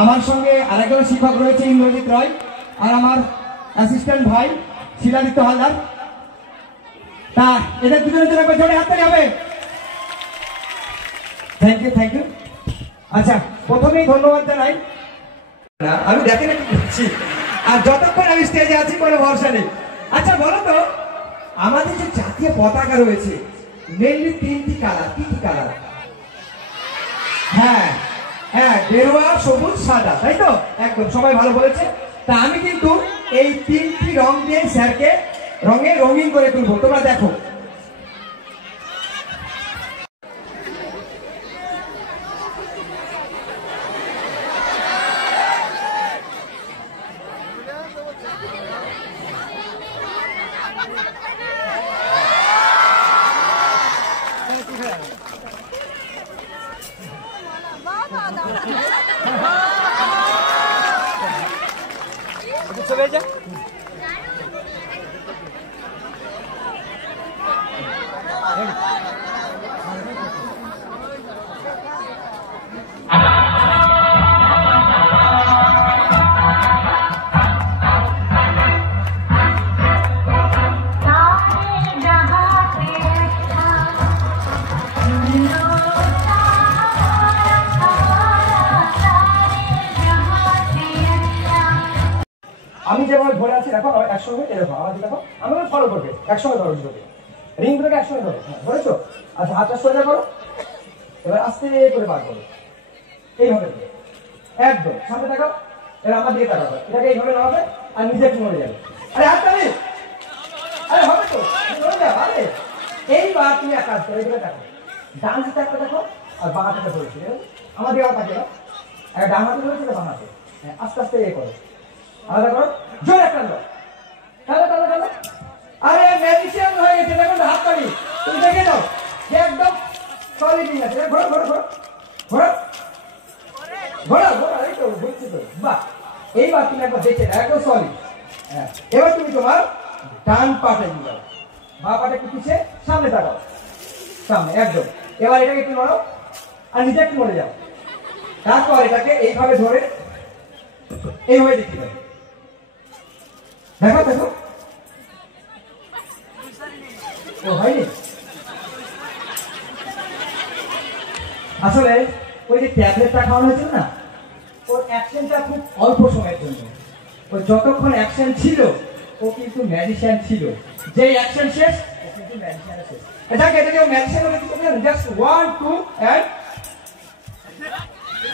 আমার সঙ্গে আরেকজন শিক্ষক রয়েছে ইন্দ্রজিৎ রায়, আর আমার অ্যাসিস্ট্যান্ট ভাই শিলাদিত্য হালদার। তা এদের দুজনের জন্য জোরে হাততালি হবে। Thank you, thank you. আচ্ছা, প্রথমেই ধন্যবাদ জানাই, আমি দেখে না কি করছি, আর যতক্ষণ আমি স্টেজে আছি কোনো ভরসা নেই। আচ্ছা বলো তো, আমাদের যে জাতীয় পতাকা রয়েছে মেনলি তিনটি কালার, কি কি কালার? হ্যাঁ হ্যাঁ, গেরুয়া, সবুজ, সাদা, তাই তো? একদম সবাই ভালো বলেছে। তা আমি কিন্তু এই তিনটি রং দিয়ে স্যারকে রঙে রঙিন করে তুলবো, তোমরা দেখো। চলে যা। আমি যেভাবে ধরে আছি দেখো, একসঙ্গে এরকম আমাদের দেখো, আমাকে ফলো করবে, একসঙ্গে ধরো, রিং গুলোকে একসঙ্গে ধরো। ধরেছো? আচ্ছা, হাতটা সোজা করো, এবার আস্তে করে বার করো, এইভাবে একদম সামনে দেখাও। এবার আমার দিকে তাকাবে, এটাকে এইভাবে নামাবে আর নিজে একটু নড়ে যাবে। আরে হাতটা নেই, আরে হবে তো, নড়ে যাবে। আরে এইবার তুমি এক কাজ করো, এগুলো দেখো, ডান হাতে একটা দেখো আর বাঁ হাতে ধরেছি, আমার দিকে আবার তাকিয়ে দাও, ডান হাতে ধরেছি, বাঁ হাতে আস্তে আস্তে এ করো, আলাদা করো, জোরে একটা দাও, তাহলে তাহলে তাহলে। আরে ম্যাজিশিয়ান হয়ে গেছে, দেখো হাত পারি, তুমি দেখে দাও যে একদম সলিড আছে। ঘোরো ঘোরো ঘোরো ঘোরো ঘোরো ঘোরো, এই তো বুঝছি তো। বাহ, এইবার তুমি একবার দেখে দাও, একদম সলিড। হ্যাঁ, এবার তুমি তোমার ডান পাটে নিয়ে যাও, বাঁ পাটে একটু পিছিয়ে সামনে তাকাও, সামনে একদম। এবার এটাকে একটু নড়ো আর নিজে একটু নড়ে যাও। তারপর এটাকে এইভাবে ধরে এইভাবে দেখতে পাবে, দেখো দেখো। ও হয়নি, আসলে ওই যে ট্যাবলেটটা খাওয়ানো হয়েছিল না, ওর অ্যাকশনটা খুব অল্প সময়ের জন্য। ও যতক্ষণ অ্যাকশন ছিল ও কিন্তু ম্যাজিশিয়ান ছিল, যে অ্যাকশন শেষ ও কিন্তু ম্যাজিশিয়ান শেষ। এটাকে ম্যাজিশিয়ান বলে কি করবেন? জাস্ট 1 2 এন্ড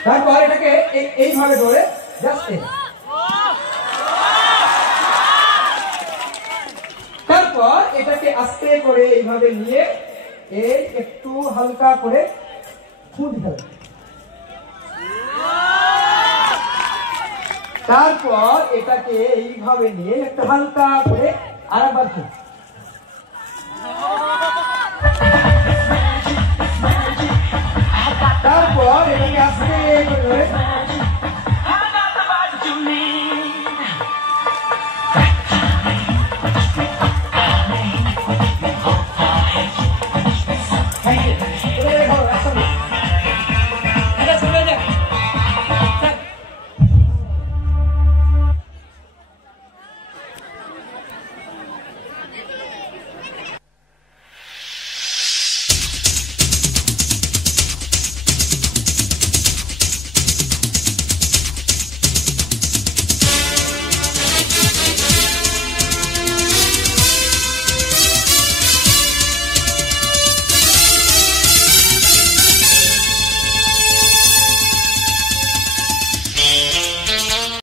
তারপর এটাকে এইভাবে ধরে জাস্ট তারপর এটাকে আস্তে করে এইভাবে নিয়ে এই একটু হালকা করে ফুঁ দিতে হবে। তারপর এটাকে এইভাবে নিয়ে একটু হালকা করে আরেকবার ফুঁ।